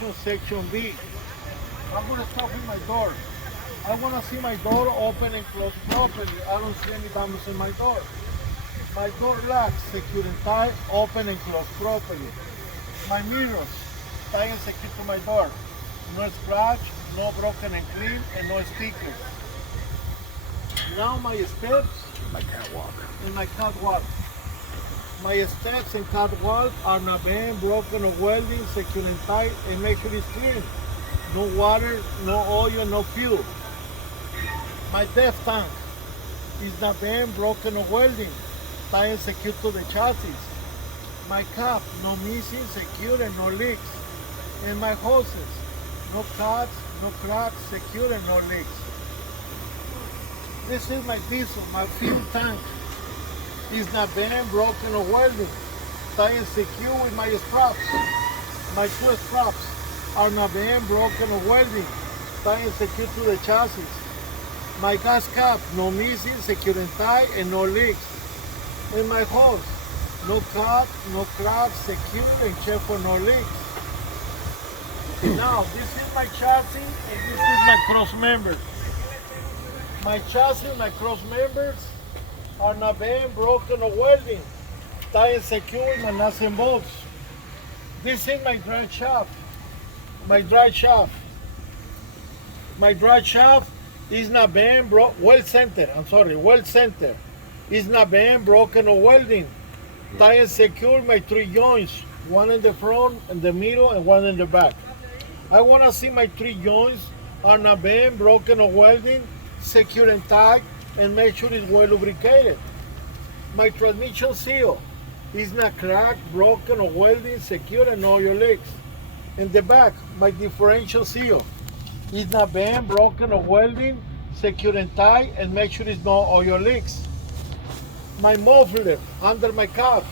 transmission section B. I'm gonna start with my door. I wanna see my door open and close properly. I don't see any damage in my door. My door locks, secure and tight, open and close properly. My mirrors, tie and secure to my door. No scratch, no broken and clean, and no stickers. Now my steps My catwalk. and my catwalk. My steps and catwalk are not being broken or welding, secure and tight, and make sure it's clean. No water, no oil, no fuel. My depth tank is not being broken or welding, tight and secure to the chassis. My cap, no missing, secure and no leaks. And my hoses, no cuts, no cracks, secure and no leaks. This is my diesel, my fuel tank. It's not being broken or welding, tight and secure with my straps. My two straps are not being broken or welding, tight and secure to the chassis. My gas cap, no missing, secure and tight, and no leaks. And my hose, no cut, no cracks, secure and check for no leaks. Now, this is my chassis and this is my cross members. My chassis and my cross members are not being broken or welding, tight and secure with my nuts and bolts. This is my drive shaft. My drive shaft. My drive shaft is not being well center. It's not being broken or welding. Tie and secure my three joints, one in the front, in the middle, and one in the back. I want to see my three joints are not being broken or welding, secure and tight, and make sure it's well lubricated. My transmission seal is not cracked, broken, or welding, secure, and no oil leaks. In the back, my differential seal is not being broken or welding, secure and tight, and make sure it's no oil leaks. My muffler under my cap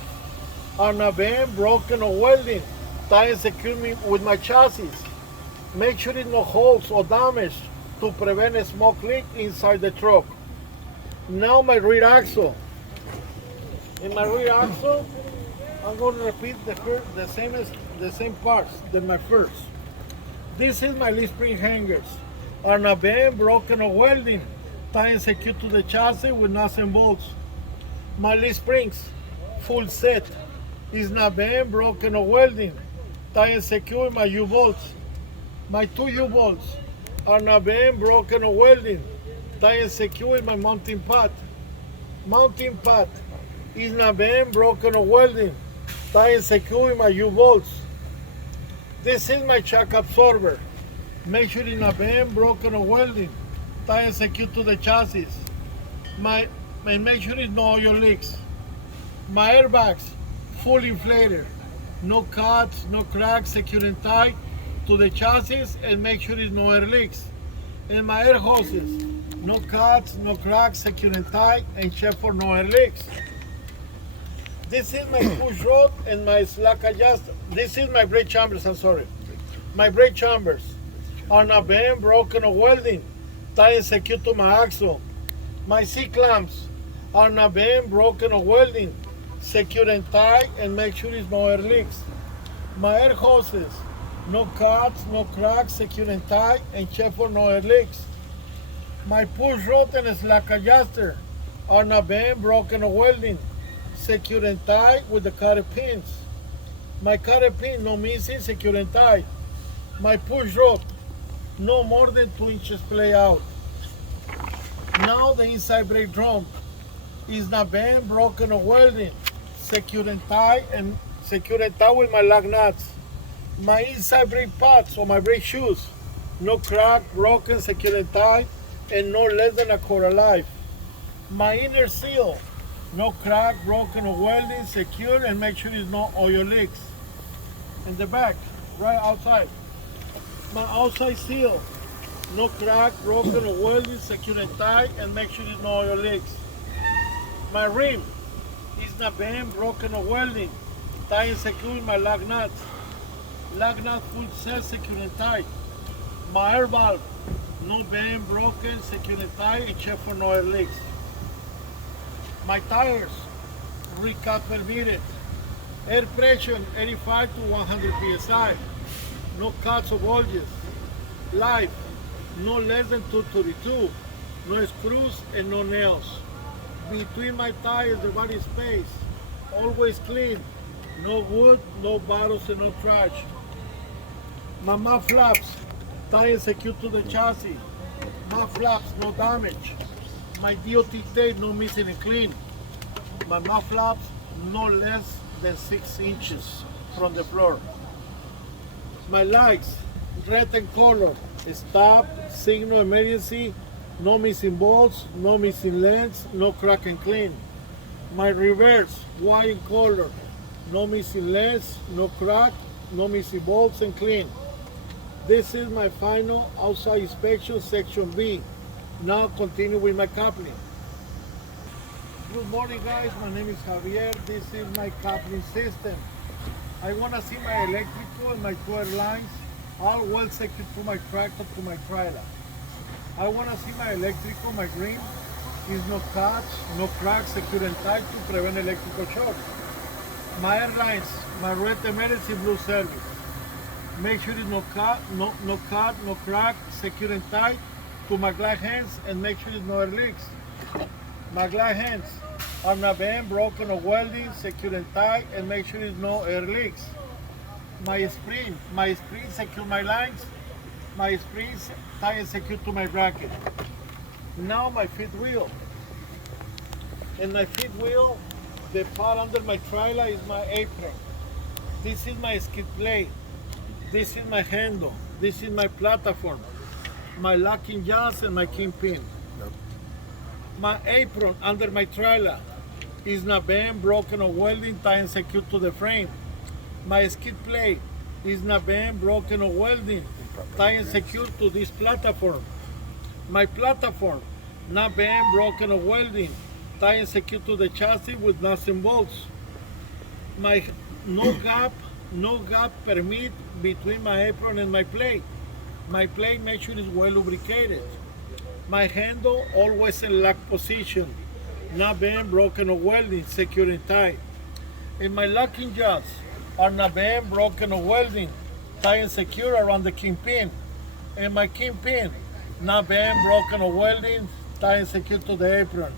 are not being broken or welding, tight and secure me with my chassis. Make sure it's no holes or damage to prevent a smoke leak inside the truck. Now my rear axle. In my rear axle, I'm going to repeat the same parts than my first. This is my leaf spring hangers. Are not being broken or welding, tight and secure to the chassis with nuts and bolts. My leaf springs, full set, is not being broken or welding, tight and secure with my U-bolts. My two U-bolts are not being broken or welding, tight and secure with my mounting pad. Mounting pad is not being broken or welding, tight and secure with my U-bolts. This is my shock absorber. Make sure it's not being broken or welding, tight and secure to the chassis. And make sure it's no oil leaks. My airbags, full inflated. No cuts, no cracks, secure and tight to the chassis, and make sure it's no air leaks. And my air hoses, no cuts, no cracks, secure and tight, and check for no air leaks. This is my push rod and my slack adjuster. This is my brake chambers, My brake chambers are not being broken or welding, tight and secure to my axle. My C-clamps are not being broken or welding, secure and tight, and make sure it's no air leaks. My air hoses, no cuts, no cracks, secure and tight, and check for no air leaks. My push rod and slack adjuster are not being broken or welding, secure and tight with the cotter pins. My cotter pin, no missing, secure and tight. My push rod, no more than 2 inches play out. Now the inside brake drum is not being broken or welding, secure and tight with my lug nuts. My inside brake pads or my brake shoes, no crack, broken, secure and tight, and no less than a quarter life. My inner seal, no crack, broken or welding, secure, and make sure there's no oil leaks. In the back, right outside. My outside seal, no crack, broken or welding, secure and tight, and make sure there's no oil leaks. My rim is not being broken or welding, tight and secure with my lug nuts. Lug nut full set, secure and tight. My air valve, no being broken, secure and tight, and check for no air leaks. My tires, recap permitted. Air pressure 85 to 100 psi. no cuts or bulges. Live, no less than 232. No screws and no nails. Between my tires, the body space. Always clean. No wood, no bottles, and no trash. My mud flaps, tied secure to the chassis. Mud flaps, no damage. My DOT tape, no missing and clean. My mud flaps, no less than 6 inches from the floor. My lights, red and color, stop, signal emergency, no missing bolts, no missing lens, no crack and clean. My reverse, white in color, no missing lens, no crack, no missing bolts and clean. This is my final outside inspection, section B. Now continue with my coupling. Good morning guys, my name is Javier. This is my coupling system. I want to see my electrical and my 12 lines all well secured to my tractor, to my trailer. I want to see my electrical, my green, is no cuts, no cracks, secure and tight to prevent electrical shock. My airlines, my red emergency, blue service. Make sure it's no cut, no crack, secure and tight to my glide hands, and make sure there's no air leaks. My glide hands are not bent, broken or welding, secure and tight, and make sure there's no air leaks. My spring secure my lines, my springs tie and secure to my bracket. Now my fifth wheel. In my fifth wheel, the part under my trailer is my apron. This is my skid plate. This is my handle. This is my platform. My locking jaws and my kingpin. My apron under my trailer is not bent, broken or welding, tied and secured to the frame. My skid plate is not bent, broken or welding, tied and secured to this platform. My platform, not bent, broken or welding, tied and secured to the chassis with nuts and bolts. My no gap permit between my apron and my plate. My plate, make sure it's well lubricated. My handle always in lock position, not bent, broken or welding, secure and tight. And my locking jaws are not bent, broken or welding, tight and secure around the kingpin. And my kingpin, not bent, broken or welding, tight and secure to the apron.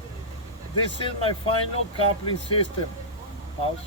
This is my final coupling system. Pause.